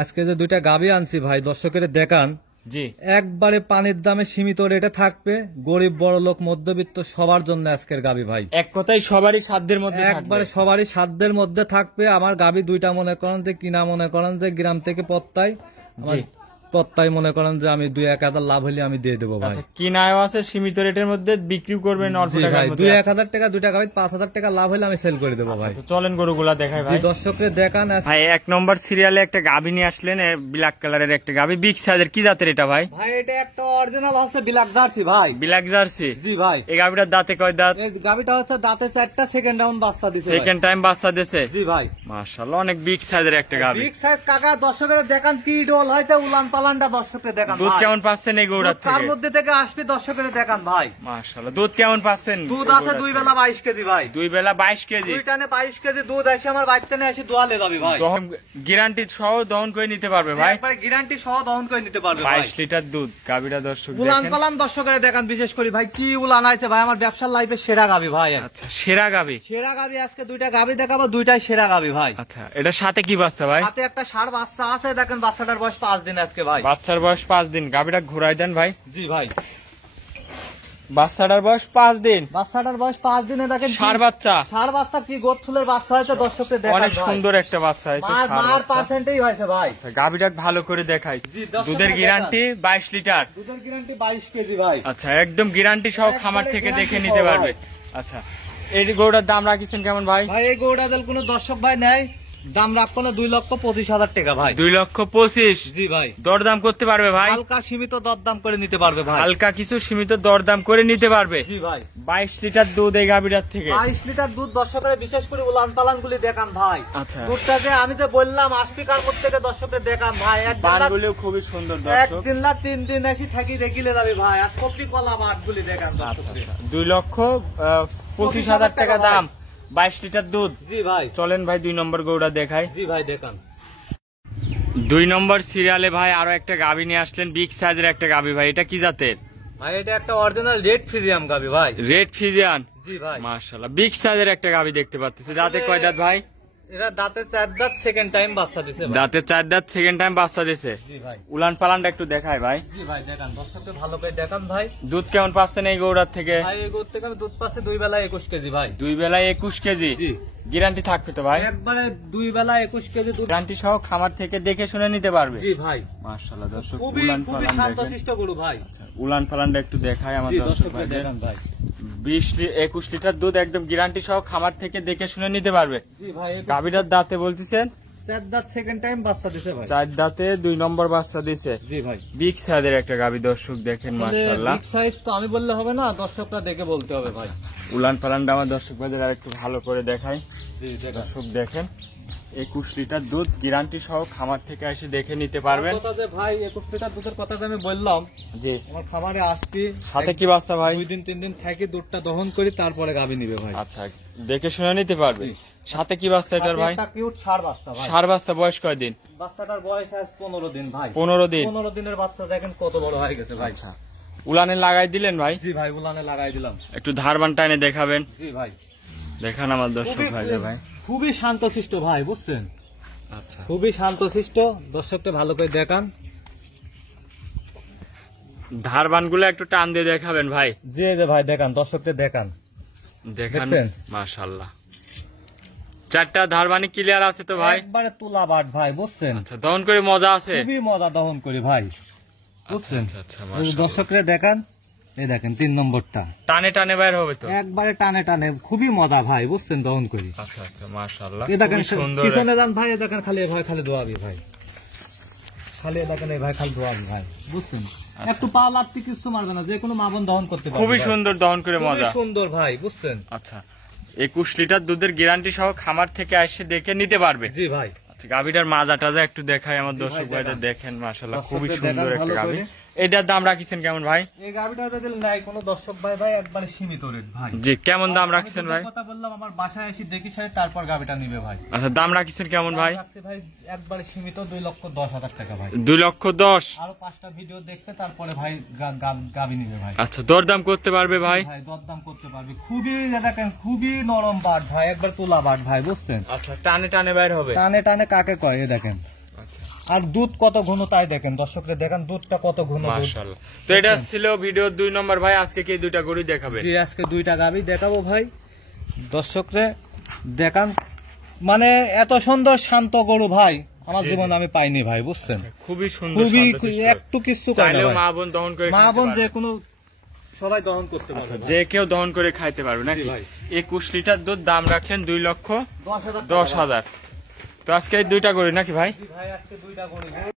আজকে যে দুইটা গাভী আনছি ভাই, দর্শকের দেখান। জি, একবারে পানির দামে সীমিত রেটে থাকবে, গরিব বড় লোক মধ্যবিত্ত সবার জন্য আজকের গাভী ভাই। এক কথায় সবারই সাধ্যের মধ্যে একবারে সবারই সাধ্যের মধ্যে থাকবে। আমার গাভী দুইটা মনে করেন যে কিনা, মনে করেন যে গ্রাম থেকে পত্তায়, পত্তায় মনে করেন যে আমি 2-1,000 লাভ হলে আমি দিয়ে দেবো ভাই। কিনাও আছে সীমিত রেটের মধ্যে, বিক্রি করবেন অল্প টাকায়। 2-1,000 টাকা দুইটা গাভী 5,000 টাকা লাভ হলে আমি সেল করে দেবো ভাই। চলেন গরুগুলা দেখাই ভাই, দর্শকদের দেখান। ভাই 1 নম্বর সিরিয়ালে একটা গাভী নিয়ে আসলেন, ব্ল্যাক কালারের একটা গাভী, বিগ সাইজের। কি জাতের এটা ভাই? ভাই এটা একটা অরিজিনাল হচ্ছে ব্ল্যাক জার্সি ভাই। Black Jersey? জি ভাই। এই গাভীটার দাঁতে কয় দাঁত? এই গাভীটা হচ্ছে দাঁতে 4টা, সেকেন্ড রাউন্ড বাচ্চা দিছে। সেকেন্ড টাইম বাচ্চা দিছে? জি ভাই। মাশাআল্লাহ, অনেক বিগ সাইজের একটা গাভী। বিগ সাইজ কাকা, দর্শকের দেখান কি ডল হইতে উলান পালানটা দর্শকের দেখান। দুধ কেমন পাচ্ছেন এই গরুটার থেকে? তার মধ্যে থেকে আসবে দর্শকের দেখান ভাই। মাশাআল্লাহ, দুধ কেমন পাচ্ছেন? দুধ আছে 2 বেলা 22 কেজি ভাই। 2 বেলা 22 কেজি? 2 টানে 22 কেজি দুধ আসে আমার বাড়িতে নিয়ে এসে দোয়ালে যাবে ভাই। গ্যারান্টি সহ দহন করে নিতে পারবে ভাই? একবারে গ্যারান্টি সহ দহন করে নিতে পারবে ভাই। 22 লিটার দুধ গাভীটা দর্শক দেখেন। উলান পালান দর্শকের দেখান, বিশেষ করে ভাই কি উলান আছে ভাই। আমার ব্যবসার লাইফে সেরা গাভী ভাই। আচ্ছা, সেরা গাভী? সেরা গাভী আজকে দুইটা গাভী দেখাবো, দুইটাই সেরা গাভী ভাই। আচ্ছা, এটার সাথে কি বাচ্চা ভাই? সাথে একটা ষাঁড় বাচ্চা আছে, দেখেন বাচ্চাটার বয়স 5 দিন আজকে ভাই। বাচ্চার বয়স 5 দিন। গাভীটা ঘুরাই দেন ভাই। জি ভাই। বাচ্চাটার বয়স 5 দিন? বাচ্চাটার বয়স 5 দিনে দেখেন ষাঁড় বাচ্চা? ষাঁড় বাচ্চা কি গোট ফুলের বাচ্চা হয়েছে দর্শকদের দেখান। অনেক সুন্দর একটা বাচ্চা হয়েছে। মার পার্সেন্টেই হয়েছে ভাই। আচ্ছা, গাভীটা ভালো করে দেখাই। দুধের গ্যারান্টি 22 লিটার? দুধের গ্যারান্টি 22 কেজি ভাই। আচ্ছা, একদম গ্যারান্টি সহ খামার থেকে দেখে নিতে পারবে। আচ্ছা, এই গরুটার দাম রাখিছেন কেমন ভাই? ভাই এই গরুটা যদি কোনো দর্শক ভাই নেয়, দাম রাখবো না 2,25,000 টাকা ভাই। 2,25,000? জি ভাই। দরদাম করতে পারবে ভাই? হালকা সীমিত দরদাম করে নিতে পারবে ভাই। হালকা কিছু সীমিত দরদাম করে নিতে পারবে? জি ভাই। 22 লিটার দুধ এই গাভীটার থেকে? 22 লিটার দুধ দর্শকের, বিশেষ করে উলান পালান গুলি দেখান ভাই। আচ্ছা, দুধটা যে আমি তো বললাম আস্পিকার করতে থেকে দর্শকের দেখান ভাই। বানগুলিও খুবই সুন্দর দর্শক। 1 দিন না 3 দিন এসে থাকি দেখিলে যাবে ভাই। আর কপি কলা বাট গুলি দেখান দর্শকদের। 2,25,000 টাকা দাম, 22 লিটার দুধ। জি ভাই। চলেন ভাই 2 নম্বর গরুটা দেখাই। জি ভাই দেখান। 2 নম্বর সিরিয়ালে ভাই আরো একটা গাভী নিয়ে আসলেন, বিগ সাইজের একটা গাভী ভাই। এটা কি জাতের ভাই? এটা একটা অরিজিনাল রেড ফ্রিজিয়াম গাভী ভাই। Red Friesian? জি ভাই। মাশাআল্লাহ, বিগ সাইজের একটা গাভী দেখতে পাচ্ছি। দাঁতে কয় দাঁত ভাই? এরা দাঁতে 4 দাঁত, সেকেন্ড টাইম বাচ্চা দিছে ভাই। দাঁতে 4 দাঁত, সেকেন্ড টাইম বাচ্চা দিছে? জি ভাই। উলান পালানটা একটু দেখাই ভাই। জি ভাই দেখান, দর্শককে ভালো করে দেখান ভাই। দুধ কেমন পাচ্ছেন এই গরুটার থেকে? ভাই এই গরু থেকে আমি দুধ পাচ্ছি 2 বেলা 21 কেজি ভাই। 2 বেলায় 21 কেজি? জি। গ্যারান্টি থাকবে তো ভাই? একবারে 2 বেলা 21 কেজি দুধ। গ্যারান্টি সহ খামার থেকে দেখে শুনে নিতে পারবে? জি ভাই। মাশাআল্লাহ দর্শক, খুবই উলান খুবই পালান শান্তশিষ্ট গরু ভাই। উলান পালানটা একটু দেখাই আমার দর্শক ভাই। দেখান ভাই। 21 লিটার দুধ, একদম গ্যারান্টি সহ খামার থেকে দেখে শুনে নিতে পারবে। জি ভাই। গাভীটার দাঁতে বলতেছেন 4 দাঁত, সেকেন্ড টাইম বাচ্চা দিছে ভাই। 4 দাঁতে 2 নম্বর বাচ্চা দিছে? জি ভাই। বিগ সাইজের একটা গাভী দর্শক দেখেন, মাশাআল্লাহ। বিগ সাইজ তো আমি বললে হবে না, দর্শকরা দেখে বলতে হবে ভাই। উলান পালানটা আমার দর্শক ভাইদের আর একটু ভালো করে দেখাই। জি দেখান। দর্শক দেখেন, 21 লিটার দুধ, গ্যারান্টি সহ খামার থেকে এসে দেখে নিতে পারবেন। কথা যে ভাই 21 লিটার দুধের কথা যে আমি বললাম, জি আমার খামারে আসছি, সাথে কি বাচ্চা ভাই? 2 দিন 3 দিন থাকি, দুধটা দহন করি, তারপরে গাভী নিবে ভাই। আচ্ছা, দেখে শুনে নিতে পারবে। সাথে কি বাচ্চা এটার ভাই? একটা কিউট ষাঁড় বাচ্চা ভাই। ষাঁড় বাচ্চা, বয়স কয় দিন? বাচ্চাটার বয়স আজ 15 দিন ভাই। 15 দিন? 15 দিনের বাচ্চা দেখেন কত বড় হয়ে গেছে ভাই। আচ্ছা, উলানে লাগাই দিলেন ভাই? জি ভাই, উলানে লাগাই দিলাম। একটু ধারবান টাইনে দেখাবেন? জি ভাই। দেখান আমার দর্শক ভাই। ভাই খুবই শান্তশিষ্ট ভাই, বুঝছেন? আচ্ছা, খুবই শান্তশিষ্ট, দর্শককে ভালো করে দেখান। ধারবান গুলো একটু টান দিয়ে দেখাবেন ভাই। জি যে ভাই দেখান, দর্শককে দেখান। দেখান, দেখছেন? মাশাআল্লাহ, 4টা ধারবানি ক্লিয়ার আছে তো ভাই? একবারে তুলা বাট ভাই, বুঝছেন? আচ্ছা, দহন করে মজা আছে? খুবই মজা দহন করি ভাই, বুঝছেন? আচ্ছা, দর্শকরে দেখান, এই দেখেন 3 নম্বরটা টানে টানে বাইর হবে তো? একবারে টানে টানে, খুবই মজা ভাই, বুঝছেন? দহন করি। আচ্ছা, মাশাআল্লাহ, এই দেখেন সুন্দর। পিছনে যান ভাই, এই দেখেন খালি ভাই, খালি দোয়াবি ভাই, খালি দেখেন এই ভাই, খালি দোয়াবি ভাই, বুঝছেন? একটু পা লাগতে কিছু মারবে না, যে কোনো মাবন দহন করতে পারবে। খুবই সুন্দর দহন করে মজা, খুবই সুন্দর ভাই, বুঝছেন? আচ্ছা, 21 লিটার দুধের গ্যারান্টি সহ খামার থেকে এসে দেখে নিতে পারবে? জি ভাই। আচ্ছা, গাভীটার মাজা টাজা একটু দেখাই আমার দর্শক ভাইদের, দেখেন মাশাআল্লাহ, খুবই সুন্দর একটা গাভী। এটার দাম রাখিছেন কেমন ভাই? এই গাবিটা যদি নাই কোনো দর্শক ভাই ভাই একবারে সীমিত রেট ভাই। জি, কেমন দাম রাখছেন ভাই? কথা বললাম আমার বাসায় এসে দেখি সাথে তারপর গাবিটা নিবে ভাই। আচ্ছা, দাম রাখছেন কেমন ভাই? ভাই একবারে সীমিত 2,10,000 টাকা ভাই। 2,10,000? আরো 5টা ভিডিও দেখতে তারপরে ভাই গাবি নিবে ভাই। আচ্ছা, দরদাম করতে পারবে ভাই? ভাই দরদাম করতে পারবে, খুবই দেখেন খুবই নরম বাট ভাই, একবার তোলা বাট ভাই, বুঝছেন? আচ্ছা, টানে টানে বাইর হবে? টানে টানে কাকে কয়, এই দেখেন। আচ্ছা, আর দুধ কত ঘন তাই দেখেন, দর্শকরা দেখেন দুধটা কত ঘন। মাশাআল্লাহ। তো এটা ছিল ভিডিও 2 নম্বর ভাই, আজকে কি দুইটা গরু দেখাবে? জি, আজকে দুইটা গাবি দেখাবো ভাই, দর্শকরে দেখান। মানে এত সুন্দর শান্ত গরু ভাই আমার জীবনে আমি পাইনি ভাই, বুঝছেন? খুবই সুন্দর, খুবই একটু কিছু চাইলেও মা বোন দহন করে, মা বোন যে কোনো সবাই দহন করতে পারবে, যে কেউ দহন করে খাইতে পারবে নাকি? 21 লিটার দুধ, দাম রাখলেন 2,10,000। তো আজকে এই দুইটা গরু নাকি ভাই? ভাই আজকে দুইটা গরু।